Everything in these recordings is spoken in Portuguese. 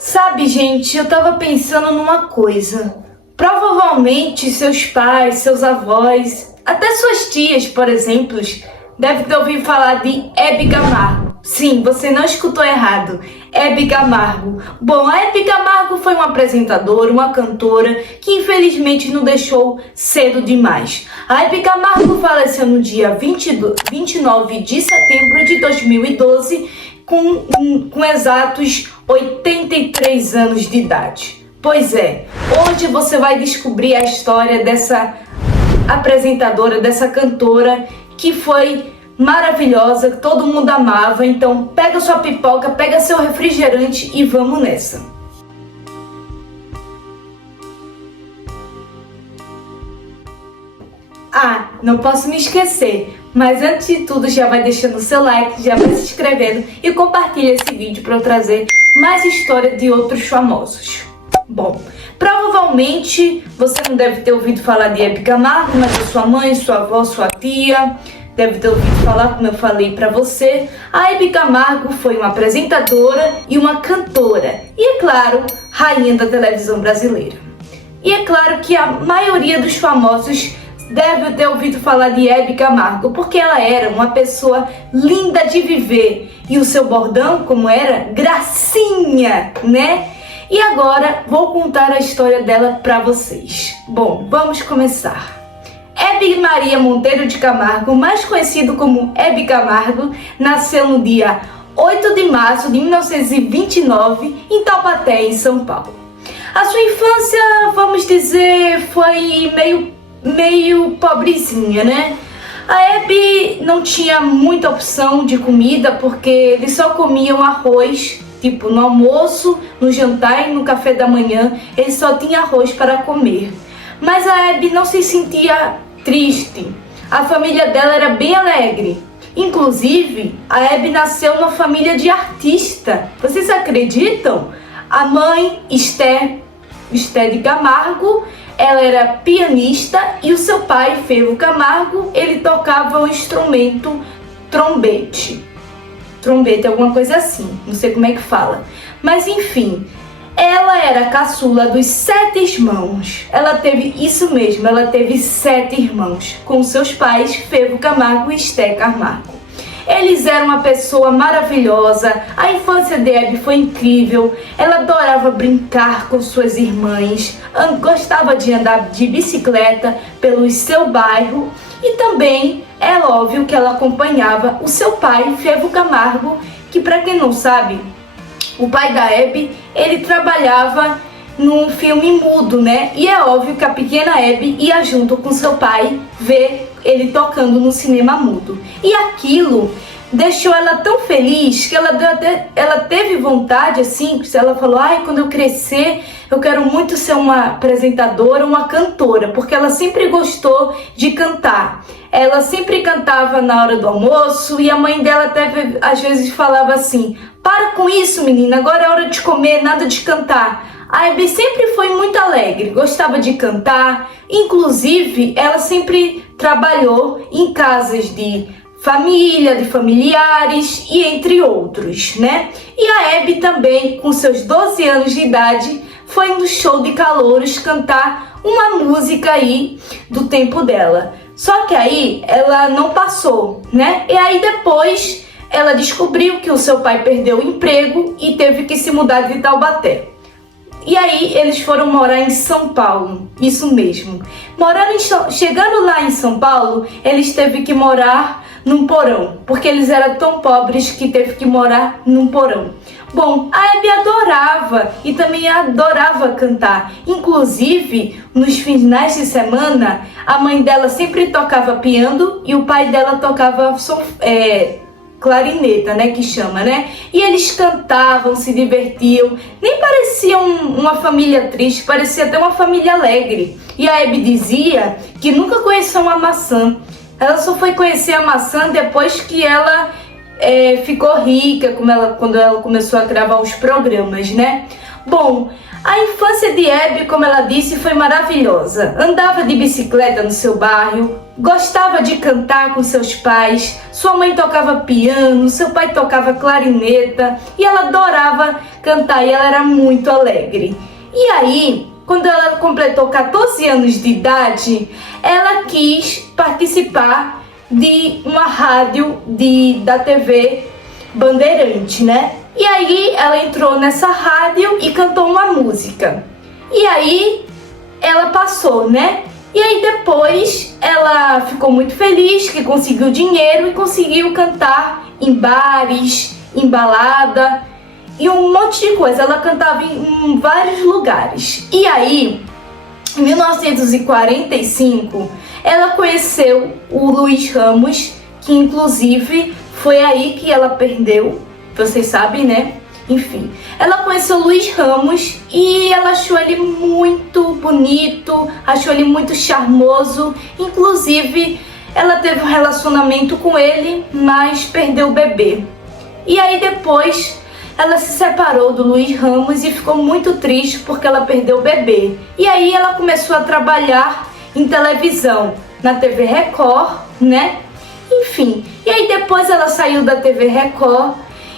Sabe, gente, eu tava pensando numa coisa. Provavelmente seus pais, seus avós, até suas tias, por exemplo, devem ter ouvido falar de Hebe Camargo. Sim, você não escutou errado. Hebe Camargo. Bom, a Hebe Camargo foi uma apresentadora, uma cantora que infelizmente nos deixou cedo demais. A Hebe Camargo faleceu no dia 29 de setembro de 2012 com exatos 83 anos de idade. Pois é, hoje você vai descobrir a história dessa apresentadora, dessa cantora que foi maravilhosa, que todo mundo amava. Então pega sua pipoca, pega seu refrigerante e vamos nessa. Ah, não posso me esquecer, mas antes de tudo já vai deixando o seu like, já vai se inscrevendo e compartilha esse vídeo para eu trazer mais história de outros famosos. Bom, provavelmente você não deve ter ouvido falar de Hebe Camargo, mas a sua mãe, sua avó, sua tia deve ter ouvido falar, como eu falei para você. A Hebe Camargo foi uma apresentadora e uma cantora e, é claro, rainha da televisão brasileira. E é claro que a maioria dos famosos deve ter ouvido falar de Hebe Camargo, porque ela era uma pessoa linda de viver. E o seu bordão, como era? Gracinha, né? E agora vou contar a história dela para vocês. Bom, vamos começar. Hebe Maria Monteiro de Camargo, mais conhecido como Hebe Camargo, nasceu no dia 8 de março de 1929 em Taubaté, em São Paulo. A sua infância, vamos dizer, foi meio pobrezinha, né? A Hebe não tinha muita opção de comida porque eles só comiam arroz, tipo no almoço, no jantar e no café da manhã, eles só tinham arroz para comer. Mas a Hebe não se sentia triste. A família dela era bem alegre. Inclusive, a Hebe nasceu numa família de artista. Vocês acreditam? A mãe, Esther de Camargo, ela era pianista e o seu pai, Febo Camargo, ele tocava o instrumento trombete. Trombete, alguma coisa assim, não sei como é que fala. Mas enfim, ela era a caçula dos 7 irmãos. Ela teve isso mesmo, ela teve 7 irmãos, com seus pais, Febo Camargo e Esther Camargo. Eles eram uma pessoa maravilhosa, a infância de Hebe foi incrível, ela adorava brincar com suas irmãs, gostava de andar de bicicleta pelo seu bairro e também é óbvio que ela acompanhava o seu pai, Febo Camargo, que, para quem não sabe, o pai da Hebe, ele trabalhava num filme mudo, né? E é óbvio que a pequena Hebe ia junto com seu pai ver ele tocando no cinema mudo. E aquilo deixou ela tão feliz que ela teve vontade, assim, ela falou, ai, quando eu crescer, eu quero muito ser uma apresentadora, uma cantora, porque ela sempre gostou de cantar. Ela sempre cantava na hora do almoço e a mãe dela até às vezes falava assim, para com isso, menina, agora é hora de comer, nada de cantar. A Hebe sempre foi muito alegre, gostava de cantar, inclusive ela sempre trabalhou em casas de família, de familiares e entre outros, né? E a Hebe também, com seus 12 anos de idade, foi no show de calouros cantar uma música aí do tempo dela. Só que aí ela não passou, né? E aí depois ela descobriu que o seu pai perdeu o emprego e teve que se mudar de Taubaté. E aí eles foram morar em São Paulo, isso mesmo. Chegando lá em São Paulo, eles teve que morar num porão, porque eles eram tão pobres que teve que morar num porão. Bom, a Hebe adorava e também adorava cantar. Inclusive, nos finais de semana, a mãe dela sempre tocava piano e o pai dela tocava clarineta, né, que chama, né? E eles cantavam, se divertiam. Nem parecia uma família triste, parecia até uma família alegre. E a Hebe dizia que nunca conheceu uma maçã. Ela só foi conhecer a maçã depois que ela ficou rica, quando ela começou a gravar os programas, né? Bom, a infância de Hebe, como ela disse, foi maravilhosa. Andava de bicicleta no seu bairro, gostava de cantar com seus pais, sua mãe tocava piano, seu pai tocava clarineta e ela adorava cantar e ela era muito alegre. E aí, quando ela completou 14 anos de idade, ela quis participar de uma rádio da TV Bandeirante, né? E aí ela entrou nessa rádio e cantou uma música. E aí ela passou, né? E aí depois ela ficou muito feliz que conseguiu dinheiro e conseguiu cantar em bares, em balada e um monte de coisa. Ela cantava em vários lugares. E aí, em 1945, ela conheceu o Luiz Ramos, que inclusive foi aí que ela perdeu, vocês sabem, né? Enfim, ela conheceu o Luiz Ramos e ela achou ele muito bonito, achou ele muito charmoso. Inclusive, ela teve um relacionamento com ele, mas perdeu o bebê. E aí depois ela se separou do Luiz Ramos e ficou muito triste porque ela perdeu o bebê. E aí ela começou a trabalhar em televisão, na TV Record, né? Enfim, e aí depois ela saiu da TV Record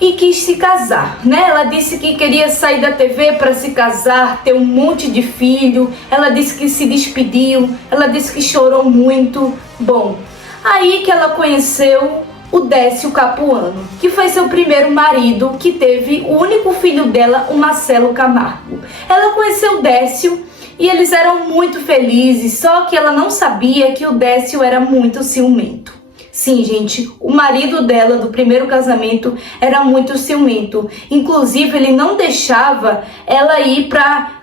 e quis se casar, né? Ela disse que queria sair da TV para se casar, ter um monte de filho. Ela disse que se despediu, ela disse que chorou muito. Bom, aí que ela conheceu o Décio Capuano, que foi seu primeiro marido, que teve o único filho dela, o Marcelo Camargo. Ela conheceu o Décio e eles eram muito felizes, só que ela não sabia que o Décio era muito ciumento. Sim, gente, o marido dela do primeiro casamento era muito ciumento. Inclusive, ele não deixava ela ir para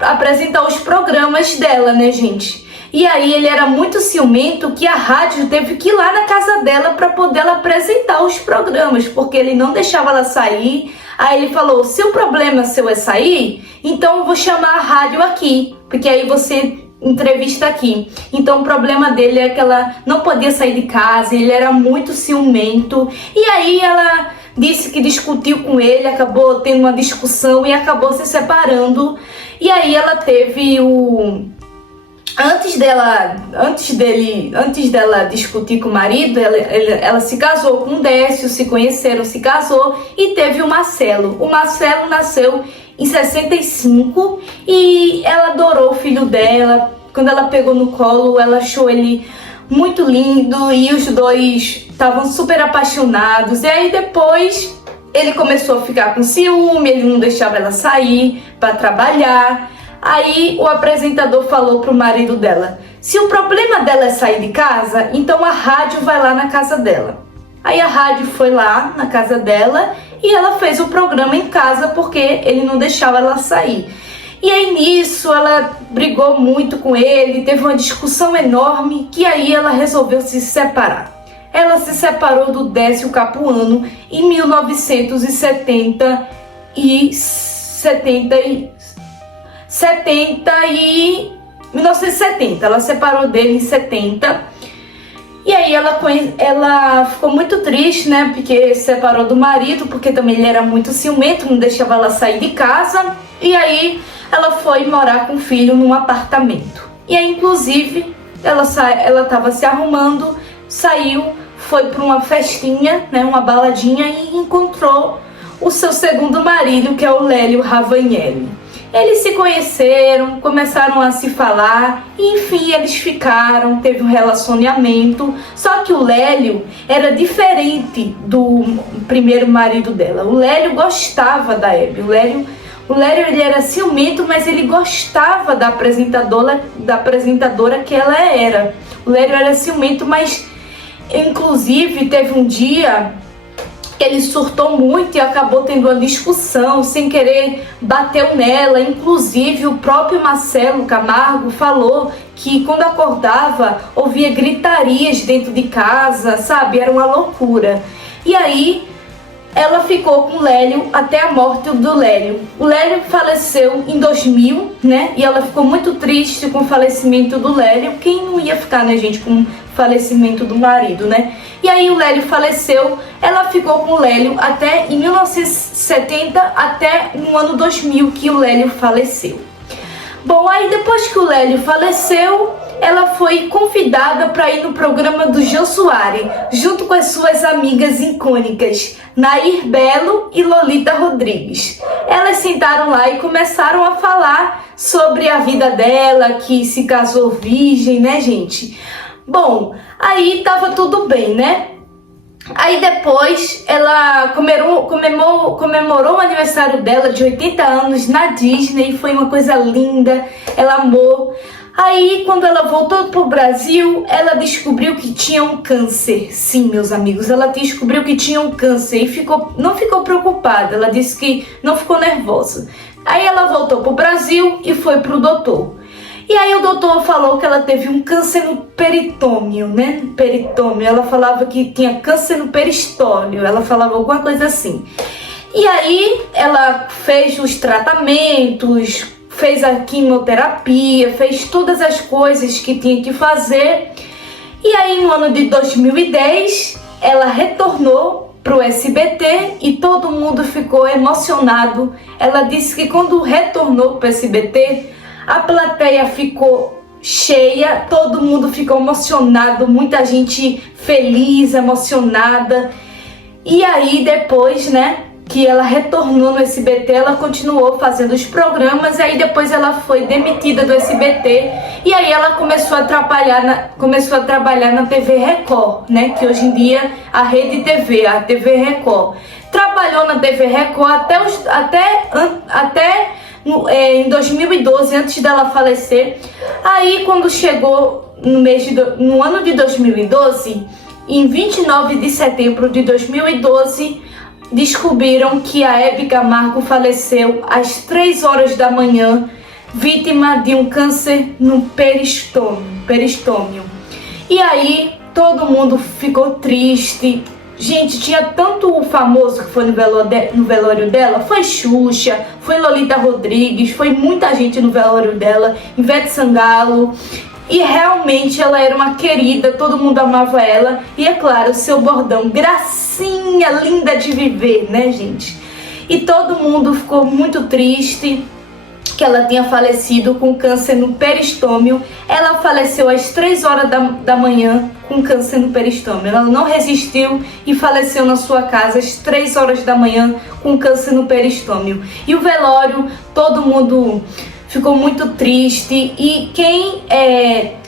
apresentar os programas dela, né, gente? E aí ele era muito ciumento que a rádio teve que ir lá na casa dela para poder ela apresentar os programas, porque ele não deixava ela sair. Aí ele falou: se o problema seu é sair, então eu vou chamar a rádio aqui, porque aí você entrevista aqui. Então o problema dele é que ela não podia sair de casa, ele era muito ciumento. E aí ela disse que discutiu com ele, acabou tendo uma discussão e acabou se separando. E aí ela teve Antes dela discutir com o marido, ela se casou com o Décio, se conheceram, se casou e teve o Marcelo. O Marcelo nasceu em 65 e ela adorou o filho dela. Quando ela pegou no colo, ela achou ele muito lindo e os dois estavam super apaixonados. E aí depois ele começou a ficar com ciúme, ele não deixava ela sair para trabalhar. Aí o apresentador falou pro marido dela: se o problema dela é sair de casa, então a rádio vai lá na casa dela. Aí a rádio foi lá na casa dela e ela fez o programa em casa porque ele não deixava ela sair. E aí nisso ela brigou muito com ele, teve uma discussão enorme, que aí ela resolveu se separar. Ela se separou do Décio Capuano em 1970 e 1970, ela separou dele em 70. E aí ela ficou muito triste, né, porque se separou do marido, porque também ele era muito ciumento, não deixava ela sair de casa. E aí ela foi morar com o filho num apartamento. E aí inclusive ela estava se arrumando, saiu, foi para uma festinha, né, uma baladinha, e encontrou o seu segundo marido, que é o Lélio Ravagnelli. Eles se conheceram, começaram a se falar, e enfim, eles ficaram, teve um relacionamento. Só que o Lélio era diferente do primeiro marido dela. O Lélio gostava da Hebe. O Lélio ele era ciumento, mas ele gostava da apresentadora que ela era. O Lélio era ciumento, mas inclusive teve um dia ele surtou muito e acabou tendo uma discussão, sem querer bateu nela. Inclusive o próprio Marcelo Camargo falou que quando acordava ouvia gritarias dentro de casa, sabe? Era uma loucura. E aí ela ficou com o Lélio até a morte do Lélio. O Lélio faleceu em 2000, né? E ela ficou muito triste com o falecimento do Lélio. Quem não ia ficar, né, gente, com o falecimento do marido, né? E aí o Lélio faleceu, ela ficou com o Lélio até em 1970, até no ano 2000 que o Lélio faleceu. Bom, aí depois que o Lélio faleceu, ela foi convidada para ir no programa do Jô Soares, junto com as suas amigas icônicas, Nair Belo e Lolita Rodrigues. Elas sentaram lá e começaram a falar sobre a vida dela, que se casou virgem, né, gente? Bom, aí tava tudo bem, né? Aí depois ela comemorou o aniversário dela de 80 anos na Disney, foi uma coisa linda, ela amou. Aí quando ela voltou pro Brasil, ela descobriu que tinha um câncer. Sim, meus amigos, ela descobriu que tinha um câncer e não ficou preocupada, ela disse que não ficou nervosa. Aí ela voltou pro Brasil e foi pro doutor. E aí o doutor falou que ela teve um câncer no peritônio, né? Peritônio. Ela falava que tinha câncer no peristólio. Ela falava alguma coisa assim. E aí ela fez os tratamentos, fez a quimioterapia, fez todas as coisas que tinha que fazer. E aí no ano de 2010 ela retornou pro SBT e todo mundo ficou emocionado. Ela disse que quando retornou pro SBT, a plateia ficou cheia, todo mundo ficou emocionado, muita gente feliz, emocionada. E aí depois, né, que ela retornou no SBT, ela continuou fazendo os programas, e aí depois ela foi demitida do SBT, e aí ela começou a trabalhar na TV Record, né, que hoje em dia a Rede TV, a TV Record. Trabalhou na TV Record até em 2012, antes dela falecer. Aí quando chegou no ano de 2012, em 29 de setembro de 2012, descobriram que a Hebe Camargo faleceu às 3 horas da manhã, vítima de um câncer no peristônio. E aí todo mundo ficou triste. Gente, tinha tanto o famoso que foi no velório dela, foi Xuxa, foi Lolita Rodrigues, foi muita gente no velório dela, Ivete Sangalo, e realmente ela era uma querida, todo mundo amava ela, e é claro, seu bordão, gracinha, linda de viver, né, gente? E todo mundo ficou muito triste que ela tinha falecido com câncer no peristômio. Ela faleceu às 3 horas da manhã com câncer no peristômio. Ela não resistiu e faleceu na sua casa às 3 horas da manhã com câncer no peristômio. E o velório, todo mundo ficou muito triste, e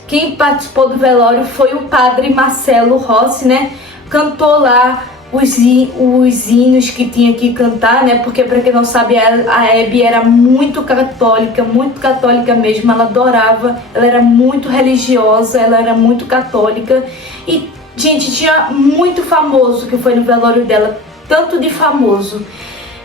quem participou do velório foi o padre Marcelo Rossi, né? Cantou lá os hinos que tinha que cantar, né? Porque, para quem não sabe, a Hebe era muito católica mesmo. Ela adorava, ela era muito religiosa, ela era muito católica. E, gente, tinha muito famoso que foi no velório dela, tanto de famoso.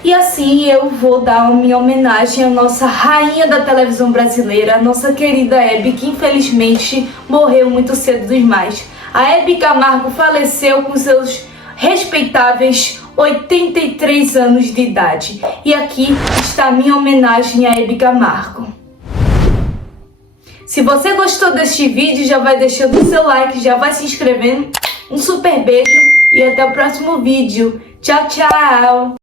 E assim eu vou dar a minha homenagem à nossa rainha da televisão brasileira, a nossa querida Hebe, que infelizmente morreu muito cedo demais. A Hebe Camargo faleceu com seus respeitáveis 83 anos de idade. E aqui está a minha homenagem a Hebe Camargo. Se você gostou deste vídeo, já vai deixando o seu like, já vai se inscrevendo. Um super beijo e até o próximo vídeo. Tchau, tchau!